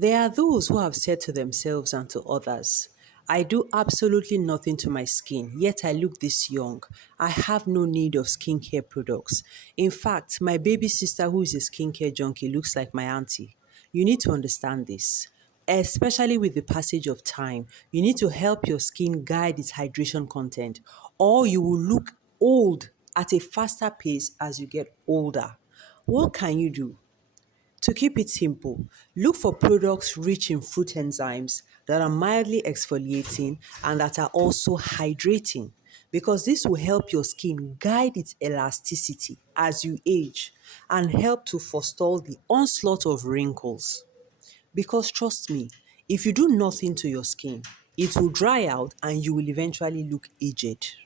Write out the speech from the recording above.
There are those who have said to themselves and to others, I do absolutely nothing to my skin, yet I look this young. I have no need of skincare products. In fact, my baby sister, who is a skincare junkie, looks like my auntie. You need to understand this. Especially with the passage of time, you need to help your skin guide its hydration content, or you will look old at a faster pace as you get older. What can you do? To keep it simple, look for products rich in fruit enzymes that are mildly exfoliating and that are also hydrating because this will help your skin guide its elasticity as you age and help to forestall the onslaught of wrinkles. Because trust me, if you do nothing to your skin, it will dry out and you will eventually look aged.